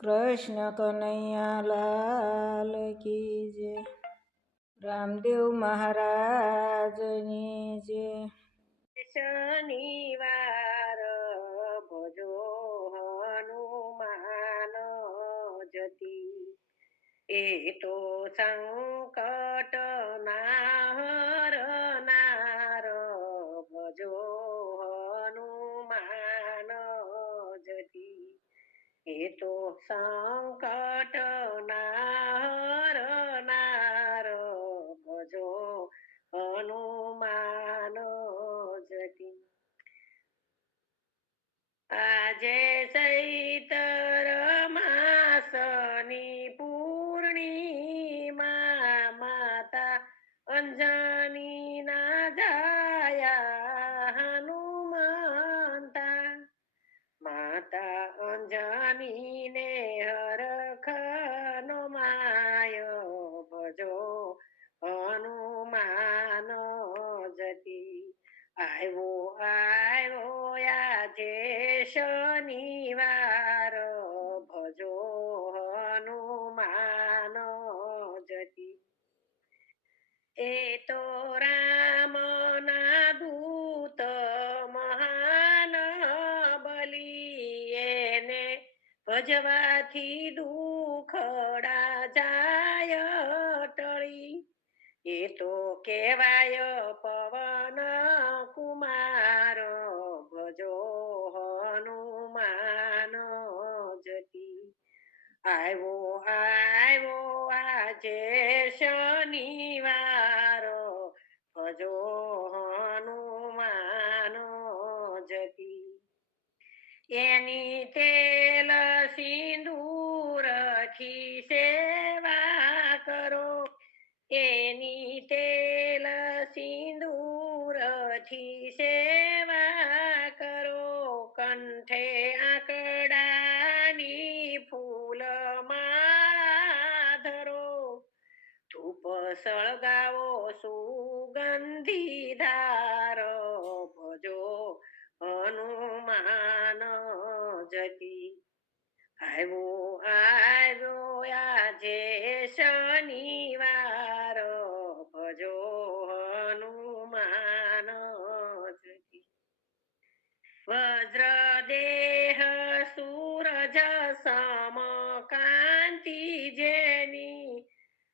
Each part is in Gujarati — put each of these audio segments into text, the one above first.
કૃષ્ણ કનૈયા લાલ કી જય. રામદેવ મહારાજની જય. શનિવાર ભજો હનુમાન જતી, એ તો સંકટ ના હરનાર ભજો હનુમાન જતી, એ તો સંકટ ના હરનાર ભજો હનુમાન જતી. આજે ચૈતર માસની પૂર્ણિમા, માતા અંજની ના જાયા હનુમંતા, માતા અંજની ને હરખનો માયો ભજો હનુમાન જતી, આવ્યો આજે શનિવાર ભજો હનુમાન જતી, એ તો રામ ના દૂત મહાન બલી, એને ભજવાથી દુખડા જાય ટળી, એ તો કહેવાય પવન કુમાર ભજો હનુમાન જતી, આવ્યો આજે શનિવાર ભજો હનુમાન જતી, એની તેલ સિંદૂરથી સેવા કરો, એની તેલ સિંદૂરથી સેવા કરો, કંઠે આંકડાની ફૂલ માળા ધરો, ધૂપ સળગાવો સુગંધી ધાર ભજો હનુમાન જતી, આવ્યો આજે શનિવાર ભજો હનુમાન જતી, વજ્ર દેહ સૂરજ સમ કાંતિ જેની,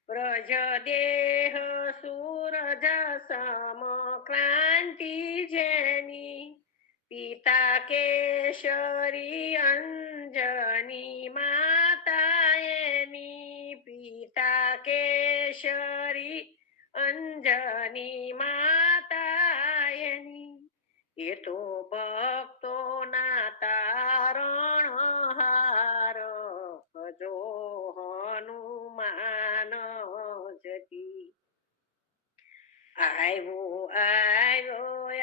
વ્રજ દેહ સૂરજ સમ ક્રાંતિ જેની, પિતા કેશરી અંજની માતા એની, પિતા કેશરી અંજની માતા એની, એ તો ભક્તો ના તારણ હાર ભજો હનુમાન જતી, આવ્યો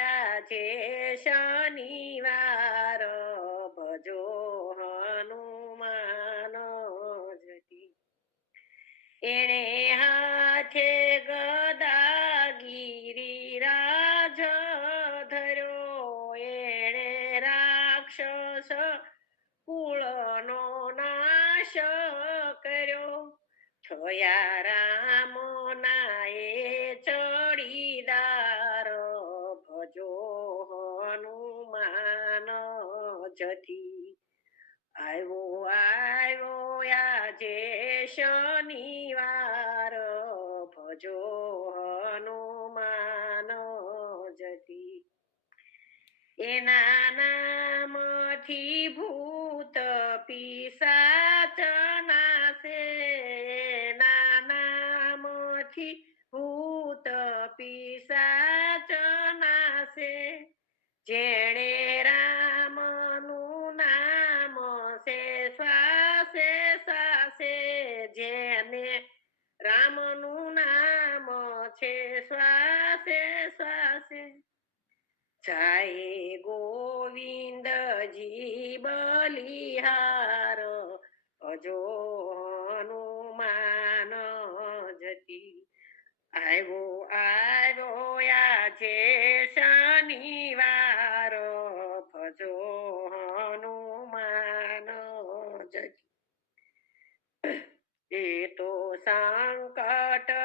આજે શનિવાર ભજો હનુમાન જતી, એણે હાથે ગદા ગિરિરાજ ધર્યો, એણે રાક્ષસ કુળનો નાશ કર્યો, છોયા રામ ના એ ચડીદાર ભજો હનુમાન જતી, આવ્યો આજે શનિવાર ભજો હનુમાન જતી, એના નામથી ભૂત પિશાચ નાશે, એના નામથી ભૂત પિશાચ નાશે, જેણે રામનું નામ છે શ્વાસે શ્વાસે, જેને રામનું નામ છે શ્વાસે શ્વાસે, જાય ગોવિંદજી બલિહાર ભજો હનુમાન જતી, આવ્યો આજે શનિવાર ભજો હનુમાન જતી, એ તો સંકટ